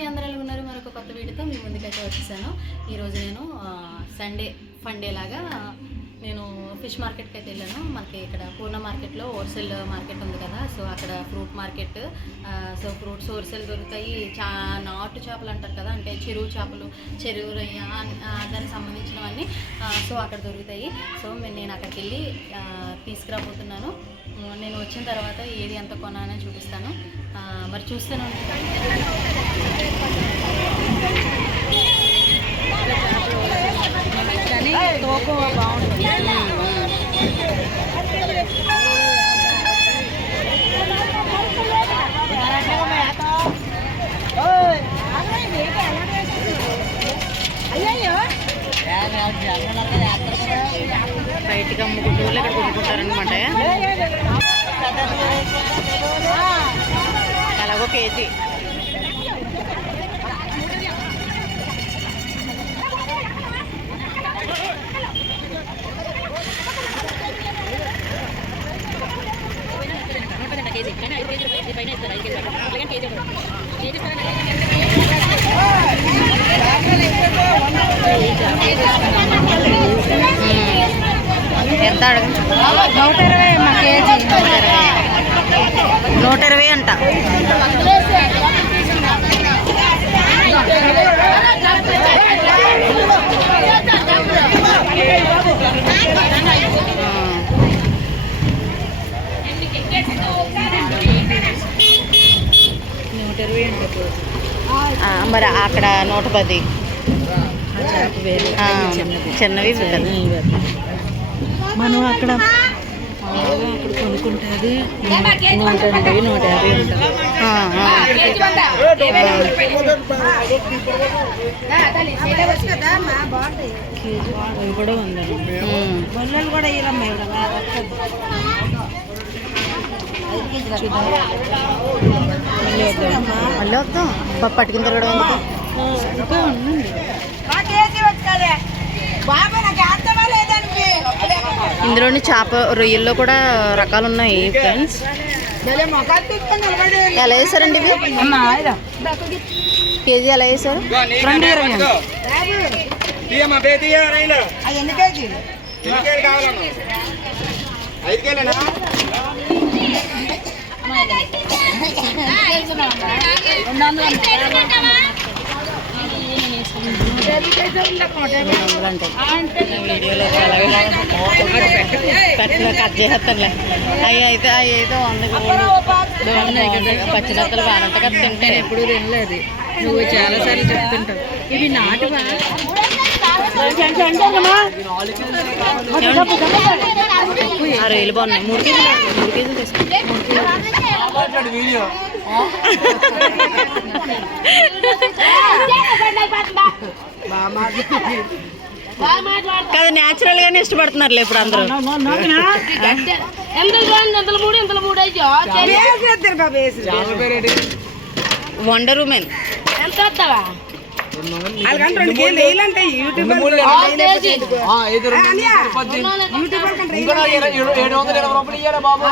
మీ అందరూ ఉన్నారు. మరొక కొత్త వీడియోతో మీ ముందుకైతే వచ్చేసాను. ఈరోజు నేను సండే ఫండే లాగా నేను ఫిష్ మార్కెట్కి అయితే వెళ్ళాను. మనకి ఇక్కడ పూర్ణ మార్కెట్లో హోల్సేల్ మార్కెట్ ఉంది కదా. సో అక్కడ fruit market so fruits wholesale దొరుకుతాయి. చా నాటు చేపలు అంటారు కదా. అంటే చెరువు చేపలు చెరువు రొయ్య దానికి సంబంధించినవన్నీ సో అక్కడ దొరుకుతాయి. సో నేను అక్కడికి వెళ్ళి తీసుకురాబోతున్నాను. నేను వచ్చిన తర్వాత ఏది ఎంత కొనాలని చూపిస్తాను. మరి చూస్తూనే. కానీ తోక బాగుంటుంది బయటకి అమ్ముకుంటూ వాళ్ళు ఇక్కడ కొనుక్కుంటారనమాట అలాగో కేజీ ఎంత నూట ఇరవై మా కేజీ. నూట ఇరవై అంట మరి అక్కడ నూట పది. చిన్నవి కదా మనం అక్కడ అక్కడ కొనుక్కుంటుంది నూట ఎనభై నూట యాభై. కేజీ కూడా ఉందండి. బొల్లలు కూడా ఇరమ్మ మళ్ళీ వద్దాం పప్పు పట్టుకుని తిరగడం ఇంకా ఉందండి ఇందులోని చేప రొయ్యల్లో కూడా రకాలు ఉన్నాయి ఫ్రెండ్స్ ఎలా వేసారండి ఇవి? కేజీ ఎలా వేసారు రెండు ఇరవై అండి. తీయమ్మా బే తీయ రైలు ఎన్ని కేజీలు కావాలన్నా ఐదు కేలేనా వీడియోలో కట్టిన కట్ చేస్తానులే అవి అయితే అవి అయితే వంద పచ్చినత్తలు బాగా కదా తింటాను ఎప్పుడు తినలేదు నువ్వు చాలా సార్లు చెప్తుంటావు ఇవి నాటువా ఆ రొయ్యలు బాగున్నాయి మూడు కేజీలు మూడు కేజీలు తీసుకో వీడియో కదా న్యాచురల్ గానే ఇష్టపడుతున్నారులే ఇప్పుడు అందరూ. వండర్ ఉమెన్ ఇంకో నాకు ఇరవై- ఏడు ఏడు వందల ఇరవై రూపాయలు ఇయ్యారా బాబు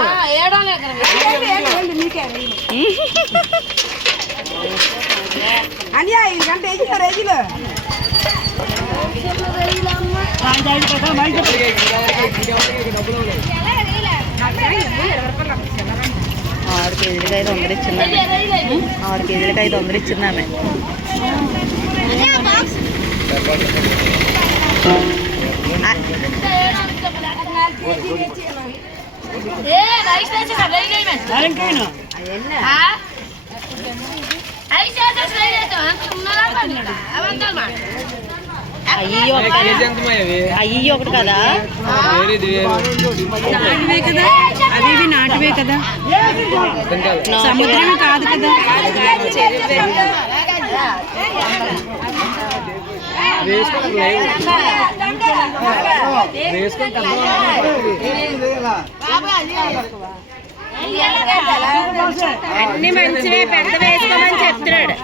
ఆరు కేజీలకి ఐదు వందలు ఇచ్చిందామె ఆరు కేజీలకి ఐదు వందలు ఇచ్చిందామె ఆ, అయ్యి ఒకటి కదా? ఎంత కదా అది ఇది వేరు కదా అవి ఇవి కదా సముద్రమే కాదు కదా వేసుకోవడం అన్ని మంచివే పెద్ద వేసుకోమని చెప్తున్నాడు.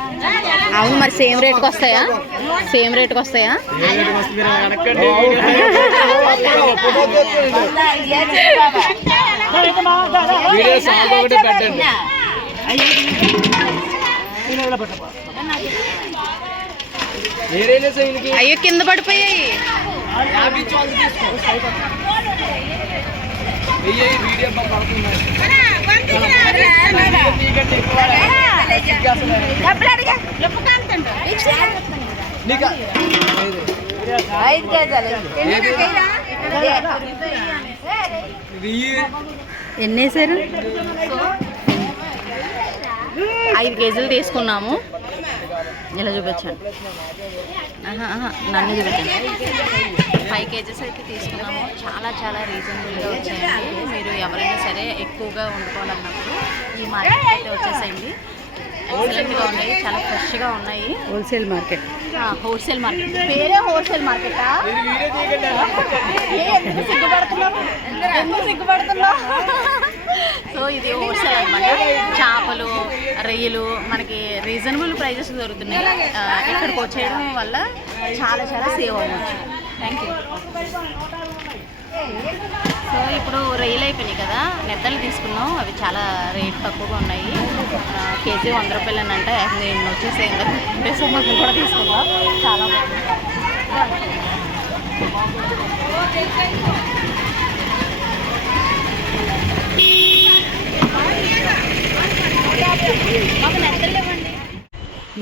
అవును మరి సేమ్ రేట్కి వస్తాయా? సేమ్ రేట్కి వస్తాయా? అయ్యో కింద పడిపోయాయి. వీడియో పడుతున్నాయి నీకంటే ఎక్కువ నీకా వెయ్యి ఎన్ని వేసారు ఐదు కేజీలు తీసుకున్నాము. ఇలా చూపించండి? నన్ను చూపించండి. ఫైవ్ కేజెస్ అయితే తీసుకున్నాము. చాలా చాలా రీజనబుల్గా వచ్చాయండి. మీరు ఎవరైనా సరే ఎక్కువగా వండుకోవాలన్నప్పుడు ఈ మార్కెట్ అయితే వచ్చేసేయండి. ఎక్సలెంట్గా ఉన్నాయి. చాలా ఫ్రెష్గా ఉన్నాయి. Wholesale market. Wholesale market. పేరే హోల్సేల్ మార్కెటా? ఎందుకు సిగ్గుపడుతున్నావు? ఎందుకు సిగ్గుపడుతున్నావు? సో ఇది హోల్సేల్ అనమాట చేపలు రొయ్యలు మనకి రీజనబుల్ ప్రైజెస్ దొరుకుతున్నాయి. ఇక్కడికి వచ్చేయడం వల్ల చాలా చాలా సేవ్ అవ్వచ్చు. థ్యాంక్ యూ సో ఇప్పుడు రొయ్యలు అయిపోయినాయి కదా నెత్తలు తీసుకున్నాం. అవి చాలా రేట్ తక్కువగా ఉన్నాయి. కేజీ వంద రూపాయలు అని అంటే నేను వచ్చేసి ఇంకా బేసం మొత్తం కూడా తీసుకున్నాం చాలా బాగుంది.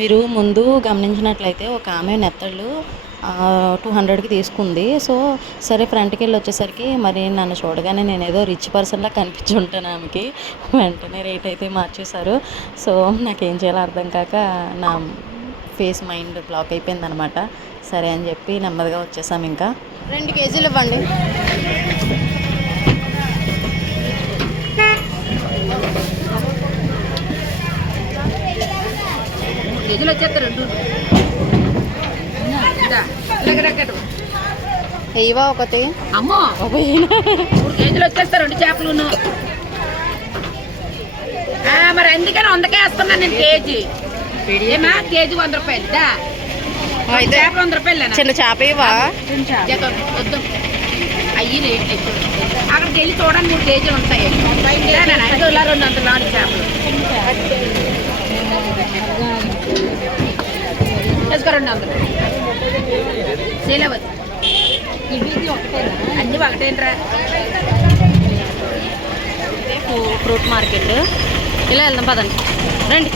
మీరు ముందు గమనించినట్లయితే ఒక ఆమె నెత్తళ్ళు టూ హండ్రెడ్కి తీసుకుంది. సో సరే ఫ్రంట్కి వెళ్ళి వచ్చేసరికి మరి నన్ను చూడగానే నేను ఏదో రిచ్ పర్సన్లా కనిపించి ఉంటాను ఆమెకి. వెంటనే రేట్ అయితే మార్చేశారు. సో నాకేం చేయాలో అర్థం కాక నా ఫేస్ మైండ్ బ్లాక్ అయిపోయింది అనమాట సరే అని చెప్పి నెమ్మదిగా వచ్చేసాం ఇంకా. రెండు కేజీలు ఇవ్వండి. కేజీలు వచ్చేస్తారు? రెండు. ఇవా ఒకటి. అమ్మో! మూడు కేజీలు వచ్చేస్తారు రెండు చేపలు మరి అందుకని వందకే వేస్తున్నాను నేను కేజీ. ఏమా? కేజీ వంద రూపాయలు. చేపలు వంద రూపాయలు చిన్న చేప ఇవా వద్దు అయ్యి రేట్ అక్కడికి వెళ్ళి చూడండి మూడు కేజీలు ఉంటాయి. ఐదు రెండు వందల నాలుగు చేపలు. రెండు వందలు. శీలవతి అన్ని ఒకటేంట్రా? Fruit market. ఇలా వెళ్దాం పదండి. రండి.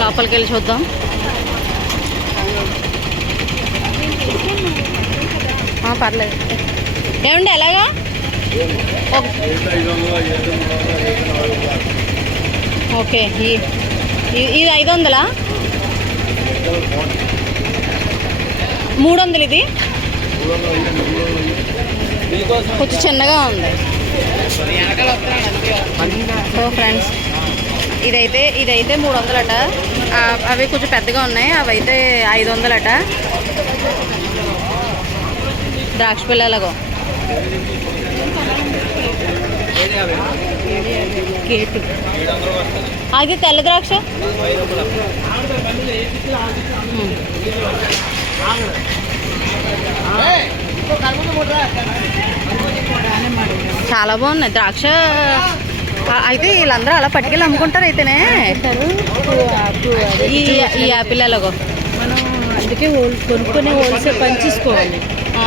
లోపలికి వెళ్ళి చూద్దాం. పర్లేదు. ఏమండి ఎలాగా? ఓకే. ఈ- ఇది ఐదు వందలా మూడు వందలు ఇది? కొంచెం చిన్నగా ఉంది. సో ఫ్రెండ్స్ ఇదైతే ఇదైతే మూడు వందలట అవి కొంచెం పెద్దగా ఉన్నాయి అవి అయితే ఐదు వందలట ద్రాక్ష పిల్లలగో. కేటు. అది తెల్ల ద్రాక్ష. చాలా బాగున్నాయి. ద్రాక్ష అయితే వీళ్ళందరూ అలా పట్టుకెళ్ళి అమ్ముకుంటారు అయితేనే. ఈ ఈ యాపిల్ ఎలాగో. మనం అందుకే హోల్ కొనుక్కొని హోల్సేల్ పంచేసుకోవాలి. ఆ.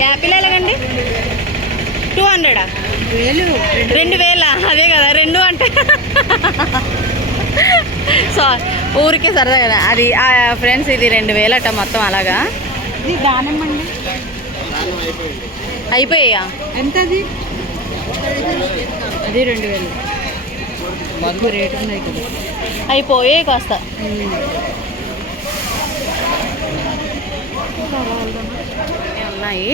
యాపిల్ ఎలాగండి? టూ హండ్రెడా? రెండు వేల? అదే కదా రెండు అంటే. సో ఊరికే సరదా కదా. అది ఫ్రెండ్స్ ఇది రెండు వేలట మొత్తం అలాగా. అయిపోయా ఎంత అది అది రెండు వేలు. ఎక్కువ రేటు ఉన్నాయి కదా. అయిపోయే కాస్త. ఉన్నాయి.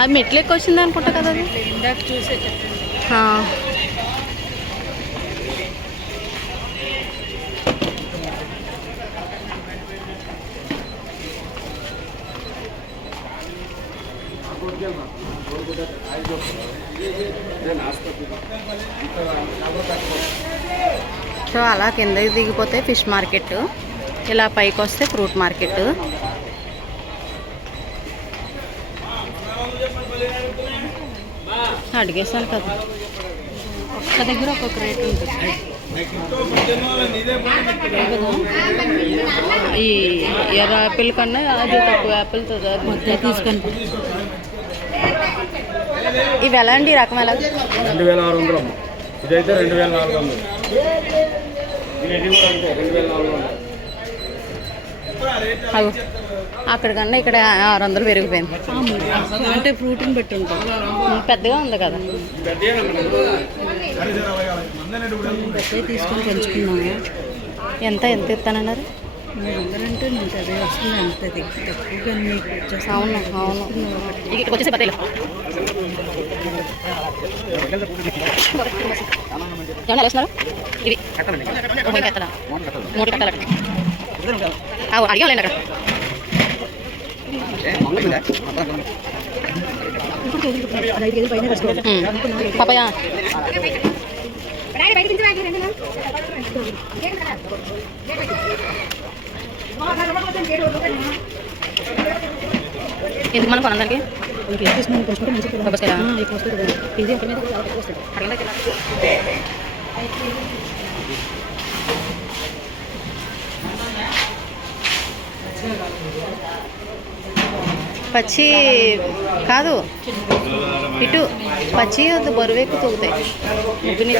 అది మెట్లు ఎక్కువ వచ్చింది అనుకుంటా కదా అది? ఇందాక చూసే. సో అలా కిందకి దిగిపోతే ఫిష్ మార్కెట్ ఇలా పైకి వస్తే ఫ్రూట్ మార్కెట్ అడిగేసాను కదా. ఒక్క దగ్గర ఒక్కొక్క రేట్ ఉంటుంది? ఈ ఎర్ర యాపిల్ కన్నా అది తక్కువ యాపిల్తో మొత్తం తీసుకొని ఇవి ఎలా అండి? ఈ రకం ఎలా? రెండు వేల ఆరు వందలు ఇదైతే రెండు వేల నాలుగు వందలు రెండు వేల నాలుగు వందలు. అవి. అక్కడ కన్నా ఇక్కడ ఆరు వందలు పెరిగిపోయింది. అంటే ఫ్రూట్ని బట్టి ఉంటుంది. పెద్దగా ఉంది కదా. తీసుకొని పెంచుకున్నాము ఎంత ఎంత ఇస్తానన్నారు? అంటే మీకు అదే వస్తుంది అంతే తక్కువగా మీకు వచ్చేసి అవును అవును. ఇక్కడికి వచ్చేసి బత్తాయిలు. ఏమన్నా వేస్తున్నారు? ఇవి. ఓహో, ఇంకా ఎత్తలా మూడు కట్టాలట అవు అడిగాలండి అక్కడ. పాపయ్య ఎందుకు మనం కొనందరికి పచ్చి కాదు. ఇటు పచ్చి వద్దు బరువు ఎక్కువ తూగుతాయి. ముగ్గుని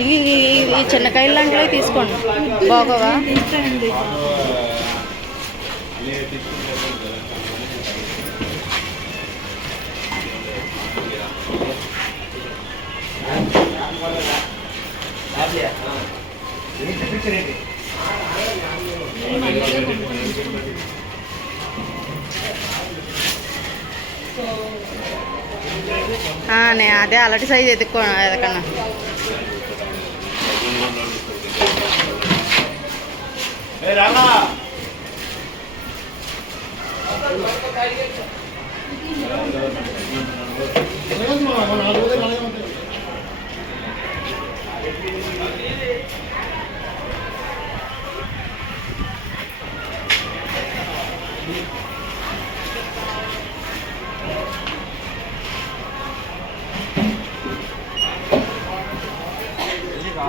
ఈ ఈ- చిన్నకాయలు లాంటివి తీసుకోండి. బాగోవా? ఆ, నే అదే అలాంటి సైజ్ ఎదుక్కో ఎదకన్నా.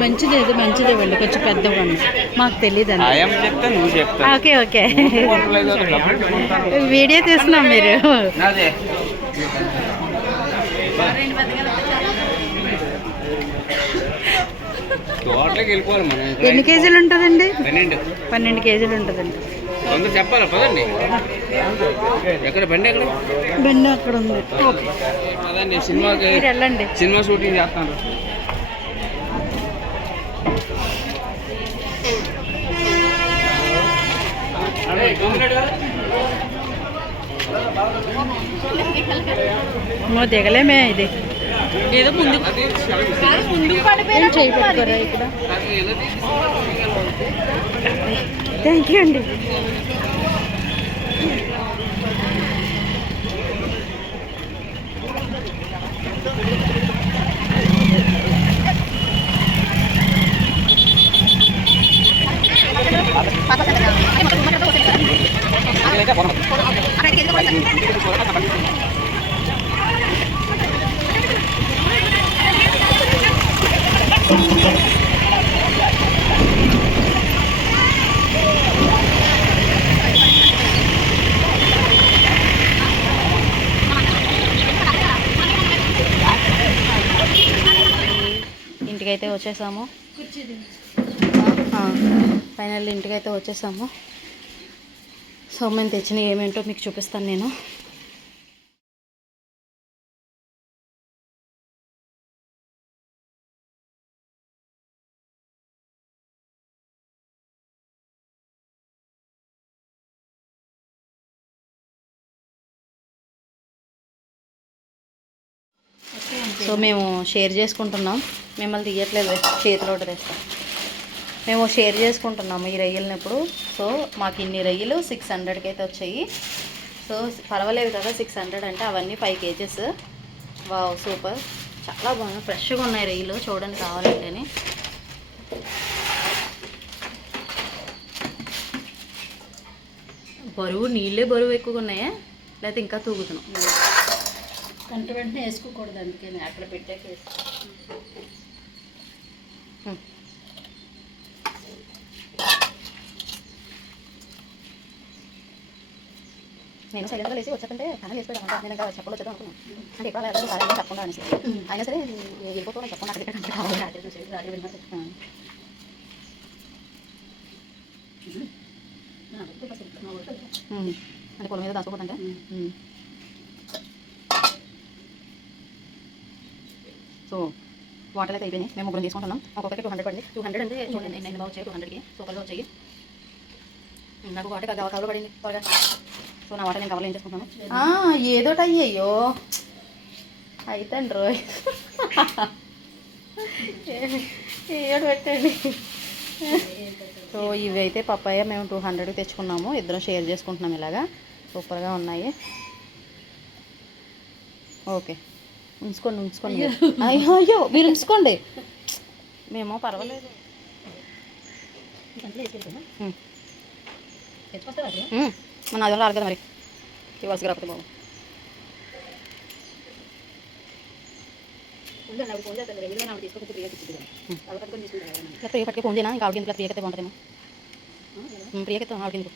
మంచిది ఏదో మంచిది ఇవ్వండి కొంచెం పెద్దగా ఉంది మాకు తెలియదు ఓకే ఓకే. వీడియో తీస్తున్నాం మీరు. ఎన్ని కేజీలు ఉంటుందండి? పన్నెండు. పన్నెండు కేజీలు ఉంటుందండి. కొందరు చెప్పాలా? పదండి. ఎక్కడ? బండి ఎక్కడ? బెండ అక్కడ ఉంది. పదండి సినిమాకి వెళ్ళండి. సినిమా షూటింగ్ చేస్తాను. మో దిగలేమే ఇది. ఏదో ముందు ఏం చేయి పెట్టుకోరా ఇక్కడ? థ్యాంక్ యూ అండి అయితే వచ్చేసాము. ఫైనల్ అయితే వచ్చేసాము. సో మేము తెచ్చినవి ఏమేంటో మీకు చూపిస్తాను నేను. సో మేము షేర్ చేసుకుంటున్నాం. మిమ్మల్ని తీయట్లేదు. చేతిలో తెస్తాం. మేము షేర్ చేసుకుంటున్నాము ఈ రొయ్యలని ఇప్పుడు సో మాకు ఇన్ని రొయ్యలు సిక్స్ హండ్రెడ్కి అయితే వచ్చాయి. సో పర్వాలేదు కదా సిక్స్ హండ్రెడ్ అంటే అవన్నీ ఫైవ్ కేజెస్. Wow super. చాలా బాగున్నాయి. ఫ్రెష్గా ఉన్నాయి రొయ్యలు. చూడండి కావాలంటేనే. బరువు నీళ్ళే బరువు ఎక్కువగా ఉన్నాయా? లేకపోతే ఇంకా తూగుతున్నాం. కంట వెంటనే వేసుకోకూడదు అందుకని అక్కడ పెట్టాక. నేను సైలెంట్గా లేచి వచ్చేటంటే ఫ్యాన్ వేసి పెడతాను నేను ఇంకా చెప్పలు వచ్చేది అనుకున్నాను. అంటే ఎక్కువ లేదు సార్ చెప్పకుండా అనేసి. అయినా సరే వెళ్ళిపోతున్నా చెప్పకుండా అక్కడ ఇక్కడ కావాలి రాత్రి చూసి రాత్రి వెళ్ళినట్టు అంటే పొలం మీద దాచుకోకుంటే సో వాటర్ అయితే అయిపోయినాయి. మేము ముగ్గురు తీసుకుంటున్నాం. ఒక్కొక్కరికి టూ హండ్రెడ్ పడింది. టూ హండ్రెడ్ అంటే చూడండి నేను బాగా వచ్చాయి టూ హండ్రెడ్కి సూపర్గా వచ్చాయి నాకు వాటర్ కదా కవర్ పడింది. త్వరగా. సో నా వాటర్ నేను కవర్లో ఏం చేసుకుంటాను ఏదోటి అయ్యయ్యో. అయితే రోయ్ ఏడు పెట్టండి. సో ఇవి అయితే పప్పాయ మేము టూ హండ్రెడ్ తెచ్చుకున్నాము. ఇద్దరం షేర్ చేసుకుంటున్నాం ఇలాగా. సూపర్గా ఉన్నాయి. ఓకే ఉంచుకోండి ఉంచుకోండి. మీరు. అయ్యో అయ్యో మీరు ఉంచుకోండి. మేము పర్వాలేదు. మన అది రాదు కదా మరి? ఇవ్వాల్సి రాకపోతే బాబు. ఇట్లా ప్రియ పట్టుకే ఫోన్ చేయనా? ఇంకా ఆవిడ ఇంట్లో ప్రియకైతే బాగుంటుందేమో? ప్రియకైతే ఆవిడ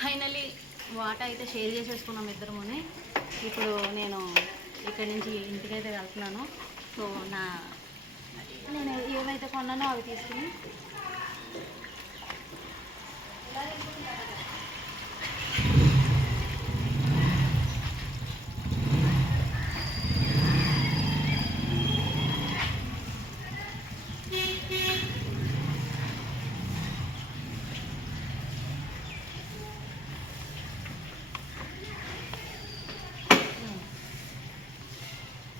ఫైనలీ వాట అయితే షేర్ చేసేసుకున్నాం ఇద్దరమునే. ఇప్పుడు నేను ఇక్కడి నుంచి ఇంటికైతే వెళ్తున్నాను. సో నా నేను ఏవైతే కొన్నానో అవి తీసుకుని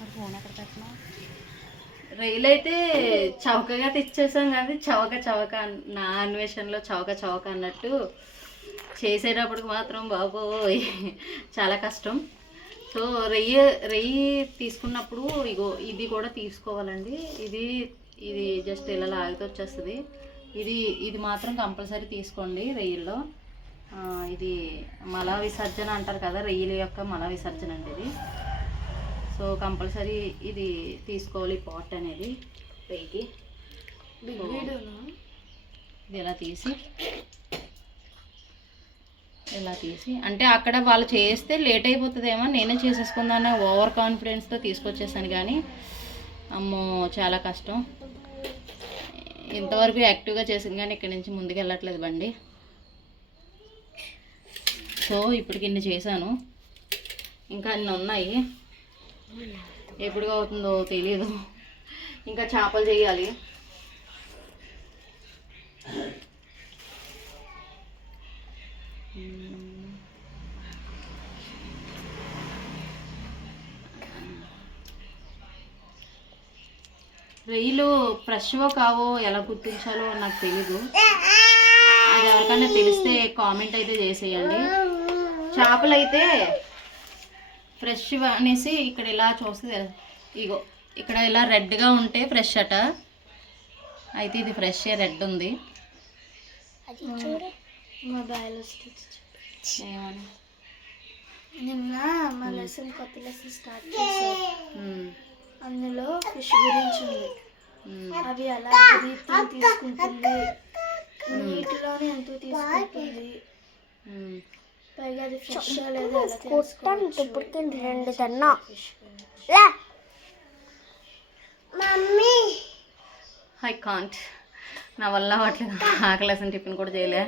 మరి ఫోన్ ఎక్కడ పెట్టినా రైలు అయితే చౌకగా తెచ్చేసాం కానీ చవక చవక నా అన్వేషణలో చవక చవక అన్నట్టు చేసేటప్పటికి మాత్రం బాబోయ్ చాలా కష్టం. సో రెయ్యి రెయ్యి తీసుకున్నప్పుడు ఇగో ఇది కూడా తీసుకోవాలండి. ఇది ఇది జస్ట్ ఇలా లాగితే వచ్చేస్తుంది. ఇది ఇది మాత్రం కంపల్సరీ తీసుకోండి రెయ్యిల్లో. ఇది మల విసర్జన అంటారు కదా రొయ్యల యొక్క మల విసర్జన అండి ఇది. సో కంపల్సరీ ఇది తీసుకోవాలి పాట్ అనేది వెయ్యి ఇది ఇలా తీసి ఇలా తీసి అంటే అక్కడ వాళ్ళు చేస్తే లేట్ అయిపోతుందేమో నేనే చేసేసుకుందానే ఓవర్ కాన్ఫిడెన్స్తో తీసుకొచ్చేసాను కానీ అమ్మో చాలా కష్టం. ఇంతవరకు యాక్టివ్గా చేసింది కానీ ఇక్కడి నుంచి ముందుకు వెళ్ళట్లేదు బండి. సో ఇప్పటికి ఇన్ని చేశాను. ఇంకా అన్ని ఉన్నాయి. ఎప్పుడు అవుతుందో తెలియదు ఇంకా చేపలు చేయాలి. రొయ్యలు ఫ్రెష్వో కావో ఎలా గుర్తించాలో నాకు తెలీదు. అది ఎవరికైనా తెలిస్తే కామెంట్ అయితే చేసేయండి. చేపలు అయితే ఫ్రెష్ అనేసి ఇక్కడ ఇలా చూస్తే ఇగో ఇక్కడ ఇలా రెడ్గా ఉంటే ఫ్రెష్ అట. అయితే ఇది ఫ్రెష్ రెడ్ ఉంది. నిన్న మా లెసన్ కొత్త లెసన్ స్టార్ట్ చేశారు. అందులో ఫిష్ గురించి ఉంది. అవి బ్రీతింగ్ తీసుకుంటుంది. నీటిలోనే ఎంతో తీసుకుంటుంది. కొట్టండి ఇప్పటికి రెండు కన్నా లే మమ్మీ ఐ కాంట్ నా వల్ల అవ్వట్లేదు ఆకలేసిన టిఫిన్ కూడా చేయలే.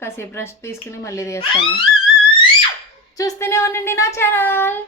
కాసేపు రెస్ట్ తీసుకుని మళ్ళీ చేస్తాను. చూస్తూనే ఉండండి నా ఛానల్